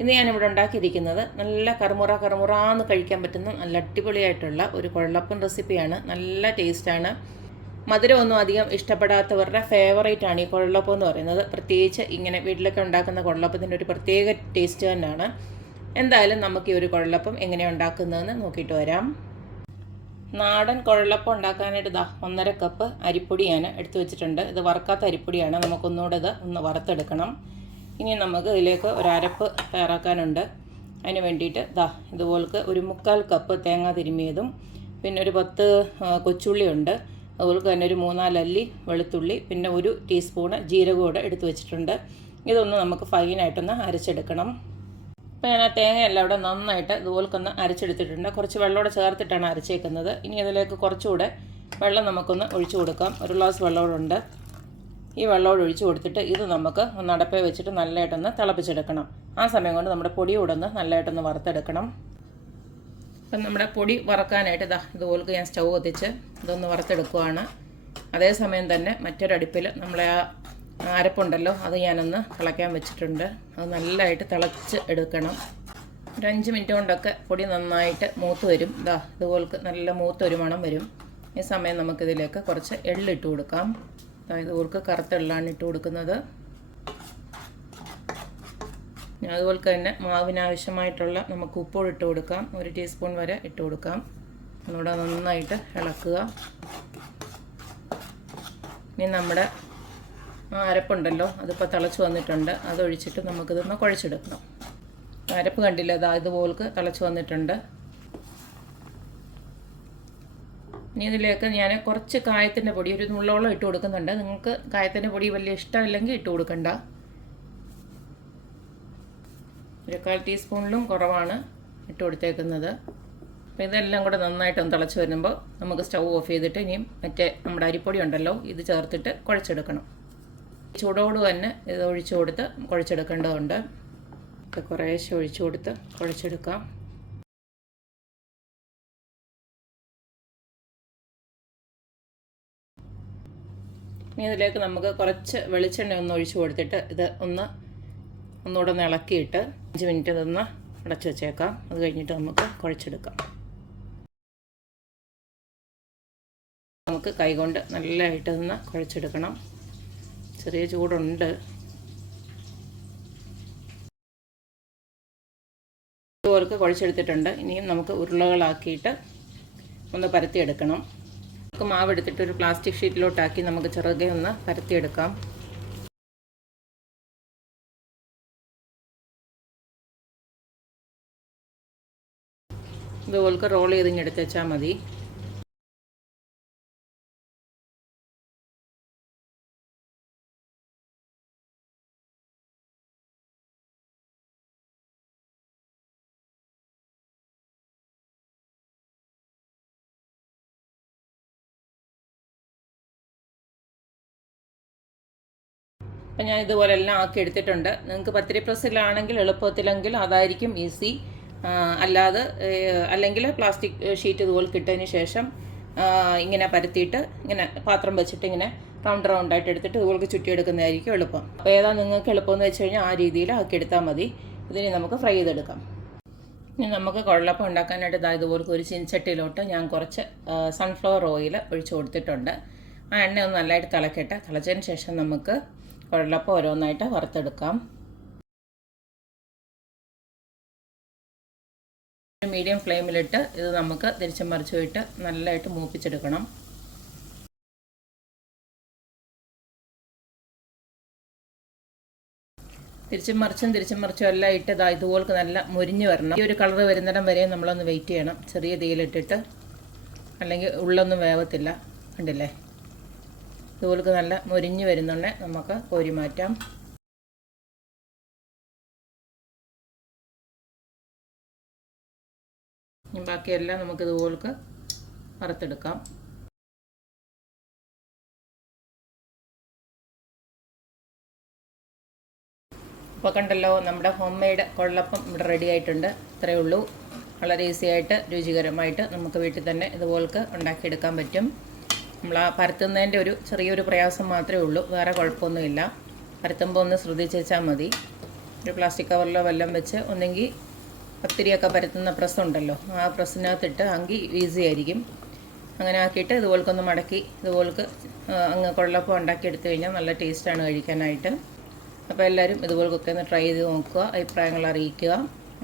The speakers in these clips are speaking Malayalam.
ഇന്ന് ഞാനിവിടെ ഉണ്ടാക്കിയിരിക്കുന്നത് നല്ല കറുമുറ കറുമുറ എന്ന് കഴിക്കാൻ പറ്റുന്ന നല്ല അടിപൊളിയായിട്ടുള്ള ഒരു കുഴലപ്പം റെസിപ്പിയാണ്. നല്ല ടേസ്റ്റാണ്. മധുരമൊന്നും അധികം ഇഷ്ടപ്പെടാത്തവരുടെ ഫേവറേറ്റ് ആണ് ഈ കൊള്ളപ്പം എന്ന് പറയുന്നത്. പ്രത്യേകിച്ച് ഇങ്ങനെ വീട്ടിലൊക്കെ ഉണ്ടാക്കുന്ന കുഴലപ്പത്തിന്റെ ഒരു പ്രത്യേക ടേസ്റ്റ് തന്നെയാണ്. എന്തായാലും നമുക്ക് ഈ ഒരു കൊള്ളപ്പം എങ്ങനെ ഉണ്ടാക്കുന്നതെന്ന് നോക്കിയിട്ട് വരാം. നാടൻ കുഴലപ്പം ഉണ്ടാക്കാനായിട്ട് ദാ ഒന്നര കപ്പ് അരിപ്പൊടിയാണ് എടുത്തു വെച്ചിട്ടുണ്ട്. ഇത് വറുക്കാത്ത അരിപ്പൊടിയാണ്. നമുക്കൊന്നുകൂടെ ഇത് ഒന്ന് വറുത്തെടുക്കണം. ഇനി നമുക്ക് ഇതിലേക്ക് ഒരു അരപ്പ് തയ്യാറാക്കാനുണ്ട്. അതിന് വേണ്ടിയിട്ട് ദാ ഇതുപോലെക്ക് ഒരു മുക്കാൽ കപ്പ് തേങ്ങ തിരുമിയതും പിന്നെ ഒരു പത്ത് കൊച്ചുള്ളിയുണ്ട്. അതുപോലെ തന്നെ ഒരു മൂന്നാലല്ലി വെളുത്തുള്ളി പിന്നെ ഒരു ടീസ്പൂണ് ജീരകം കൂടെ എടുത്തു വെച്ചിട്ടുണ്ട്. ഇതൊന്ന് നമുക്ക് ഫൈനായിട്ടൊന്ന് അരച്ചെടുക്കണം. അപ്പോൾ ഞാൻ ആ തേങ്ങയെല്ലാം ഇവിടെ നന്നായിട്ട് ഇതുപോലൊക്കൊന്ന് അരച്ചെടുത്തിട്ടുണ്ട്. കുറച്ച് വെള്ളമോടെ ചേർത്തിട്ടാണ് അരച്ചേക്കുന്നത്. ഇനി അതിലേക്ക് കുറച്ചുകൂടെ വെള്ളം നമുക്കൊന്ന് ഒഴിച്ചു കൊടുക്കാം. ഒരു ഗ്ലാസ് വെള്ളമുണ്ട് ഈ വെള്ളമോട് ഒഴിച്ച് കൊടുത്തിട്ട് ഇത് നമുക്ക് ഒന്ന് അടപ്പേ വെച്ചിട്ട് നല്ലതായിട്ടൊന്ന് തിളപ്പിച്ചെടുക്കണം. ആ സമയം കൊണ്ട് നമ്മുടെ പൊടി ഉടന്ന് നല്ലതായിട്ടൊന്ന് വറുത്തെടുക്കണം. അപ്പം നമ്മുടെ പൊടി വറക്കാനായിട്ട് ഇതാ ഇതുപോലെ ഞാൻ സ്റ്റൗ കത്തിച്ച് ഇതൊന്ന് വറുത്തെടുക്കുവാണ്. അതേസമയം തന്നെ മറ്റൊരടുപ്പിൽ നമ്മളെ ആ അരപ്പുണ്ടല്ലോ അത് ഞാനൊന്ന് തിളയ്ക്കാൻ വെച്ചിട്ടുണ്ട്. അത് നല്ലതായിട്ട് തിളച്ച് എടുക്കണം. ഒരു അഞ്ച് മിനിറ്റ് കൊണ്ടൊക്കെ പൊടി നന്നായിട്ട് മൂത്ത് വരും. ഇതാ ഇതുപോലെ നല്ല മൂത്ത് ഒരു മണം വരും. ഈ സമയം നമുക്കിതിലേക്ക് കുറച്ച് എള്ളിട്ട് കൊടുക്കാം. ഇവർക്ക് കറുത്ത എള്ളാണ് ഇട്ട് കൊടുക്കുന്നത്. അതുപോലെ തന്നെ മാവിനാവശ്യമായിട്ടുള്ള നമുക്ക് ഉപ്പ് ഇട്ട് കൊടുക്കാം. ഒരു ടീസ്പൂൺ വരെ ഇട്ട് കൊടുക്കാം. ഒന്നുകൂടെ നന്നായിട്ട് ഇളക്കുക. ഇനി നമ്മുടെ അരപ്പുണ്ടല്ലോ അതിപ്പോൾ തിളച്ച് വന്നിട്ടുണ്ട്. അതൊഴിച്ചിട്ട് നമുക്കിതൊന്ന് കുഴച്ചെടുക്കണം. അരപ്പ് കണ്ടില്ല? അതാ ഇതുപോലെ തിളച്ച് വന്നിട്ടുണ്ട്. ഇനി ഇതിലേക്ക് ഞാൻ കുറച്ച് കായത്തിന്റെ പൊടി ഒരു നുള്ളോളം ഇട്ട് കൊടുക്കുന്നുണ്ട്. നിങ്ങൾക്ക് കായത്തിന്റെ പൊടി വലിയ ഇഷ്ടമില്ലെങ്കിൽ ഇട്ട് കൊടുക്കണ്ട. ഒരു കാൽ ടീസ്പൂണിലും കുറവാണ് ഇട്ട് കൊടുത്തേക്കുന്നത്. അപ്പോൾ ഇതെല്ലാം കൂടെ നന്നായിട്ടൊന്ന് തിളച്ച് വരുമ്പോൾ നമുക്ക് സ്റ്റൗ ഓഫ് ചെയ്തിട്ട് ഇനിയും മറ്റേ നമ്മുടെ അരിപ്പൊടി ഉണ്ടല്ലോ ഇത് ചേർത്തിട്ട് കുഴച്ചെടുക്കണം. ചൂടോട് തന്നെ ഇത് ഒഴിച്ചു കൊടുത്ത് കുഴച്ചെടുക്കേണ്ടതുണ്ട്. കുറേശ്ശെ ഒഴിച്ചു കൊടുത്ത് കുഴച്ചെടുക്കാം. ഇനി ഇതിലേക്ക് നമുക്ക് കുറച്ച് വെളിച്ചെണ്ണ ഒന്ന് ഒഴിച്ചു കൊടുത്തിട്ട് ഇത് ഒന്ന് ഒന്നുകൂടെ ഒന്ന് ഇളക്കിയിട്ട് അഞ്ച് മിനിറ്റ് ഇതൊന്ന് അടച്ചു വെച്ചേക്കാം. അത് കഴിഞ്ഞിട്ട് നമുക്ക് കുഴച്ചെടുക്കാം. നമുക്ക് കൈകൊണ്ട് നല്ലതായിട്ട് ഒന്ന് കുഴച്ചെടുക്കണം. ചെറിയ ചൂടുണ്ട്. ഇതുപോലൊക്കെ കുഴച്ചെടുത്തിട്ടുണ്ട്. ഇനിയും നമുക്ക് ഉരുളകളാക്കിയിട്ട് ഒന്ന് പരത്തിയെടുക്കണം. നമുക്ക് മാവ് എടുത്തിട്ട് ഒരു പ്ലാസ്റ്റിക് ഷീറ്റിലോട്ടാക്കി നമുക്ക് ചെറുകെ ഒന്ന് പരത്തിയെടുക്കാം. ഇതുപോലൊക്കെ റോൾ ചെയ്ത് ഇങ്ങ് വെച്ചാൽ മതി. അപ്പം ഞാൻ ഇതുപോലെ എല്ലാം ആക്കി എടുത്തിട്ടുണ്ട്. നിങ്ങൾക്ക് പത്തിരി പ്രസ്സിലാണെങ്കിൽ എളുപ്പത്തിലെങ്കിൽ അതായിരിക്കും ഈസി. അല്ലാതെ അല്ലെങ്കിൽ പ്ലാസ്റ്റിക് ഷീറ്റ് ഇതുപോലെ കിട്ടതിന് ശേഷം ഇങ്ങനെ പരത്തിയിട്ട് ഇങ്ങനെ പാത്രം വെച്ചിട്ട് ഇങ്ങനെ റൗണ്ട് റൗണ്ടായിട്ട് എടുത്തിട്ട് ഇതുപോലെ ചുറ്റിയെടുക്കുന്നതായിരിക്കും എളുപ്പം. അപ്പോൾ ഏതാ നിങ്ങൾക്ക് എളുപ്പമെന്ന് വെച്ച് കഴിഞ്ഞാൽ ആ രീതിയിൽ ആക്കി എടുത്താൽ മതി. ഇതിന് നമുക്ക് ഫ്രൈ ചെയ്തെടുക്കാം. ഇനി നമുക്ക് കുഴലപ്പം ഉണ്ടാക്കാനായിട്ട് ഇതാ ഇതുപോലെ ഒരു ചിൻചട്ടിയിലോട്ട് ഞാൻ കുറച്ച് സൺഫ്ലവർ ഓയിൽ ഒഴിച്ചു കൊടുത്തിട്ടുണ്ട്. ആ എണ്ണ ഒന്ന് നല്ലതായിട്ട് തിളക്കട്ടെ. തിളച്ചതിന് ശേഷം നമുക്ക് കുഴലപ്പം ഓരോന്നായിട്ട് വറുത്തെടുക്കാം. മീഡിയം ഫ്ലെയിമിലിട്ട് ഇത് നമുക്ക് തിരിച്ചും മറിച്ചു ഇട്ട് നല്ലതായിട്ട് മൂപ്പിച്ചെടുക്കണം. തിരിച്ചും മറിച്ചും തിരിച്ചും മറിച്ചും എല്ലാം ഇട്ട് ഇതാ ഇതുപോലെ നല്ല മുരിഞ്ഞ് വരണം. ഈ ഒരു കളർ വരുന്നിടം വരെ നമ്മളൊന്ന് വെയിറ്റ് ചെയ്യണം. ചെറിയ തീയിലിട്ടിട്ട്. അല്ലെങ്കിൽ ഉള്ളൊന്നും വേവത്തില്ല. കണ്ടില്ലേ? ഇതുപോലെ നല്ല മുരിഞ്ഞ് വരുന്നുണ്ടെ. നമുക്ക് കോരി മാറ്റാം. ബാക്കിയെല്ലാം നമുക്ക് ഇതുപോലെ വറുത്തെടുക്കാം. ഇപ്പോൾ കണ്ടല്ലോ നമ്മുടെ ഹോം മെയ്ഡ് കൊള്ളപ്പം ഇവിടെ റെഡി ആയിട്ടുണ്ട്. ഇത്രയേ ഉള്ളൂ. വളരെ ഈസിയായിട്ട് രുചികരമായിട്ട് നമുക്ക് വീട്ടിൽ തന്നെ ഇതുപോലൊക്കെ ഉണ്ടാക്കിയെടുക്കാൻ പറ്റും. നമ്മൾ ആ പരത്തുന്നതിന്റെ ഒരു ചെറിയൊരു പ്രയാസം മാത്രമേ ഉള്ളൂ. വേറെ കുഴപ്പമൊന്നുമില്ല. പരത്തുമ്പോൾ ഒന്ന് ശ്രദ്ധിച്ച് വെച്ചാൽ മതി. ഒരു പ്ലാസ്റ്റിക് കവറിലോ വല്ലതും വെച്ച് ഒന്നെങ്കിൽ പത്തിരിയൊക്കെ പരത്തുന്ന പ്രസ് ഉണ്ടല്ലോ. ആ പ്രസ്സിനകത്തിട്ട് അങ്ങി ഈസി ആയിരിക്കും. അങ്ങനെ ആക്കിയിട്ട് ഇതുപോലൊക്കെ മടക്കി ഇതുപോലക്ക് അങ്ങ് കൊള്ളപ്പം ഉണ്ടാക്കി എടുത്തു കഴിഞ്ഞാൽ നല്ല ടേസ്റ്റാണ് കഴിക്കാനായിട്ട്. അപ്പോൾ എല്ലാവരും ഇതുപോലൊക്കെ ഒന്ന് ട്രൈ ചെയ്ത് നോക്കുക അഭിപ്രായങ്ങൾ അറിയിക്കുക.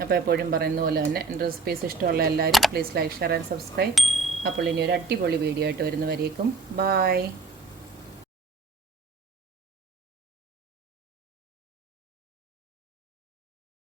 അപ്പോൾ എപ്പോഴും പറയുന്ന പോലെ തന്നെ എന്റെ റെസിപ്പീസ് ഇഷ്ടമുള്ള എല്ലാവരും please like share and subscribe അപ്പോൾ ഇനി ഒരു അടിപൊളി വീഡിയോ ആയിട്ട് വരുന്നവരേക്കും. ബായ്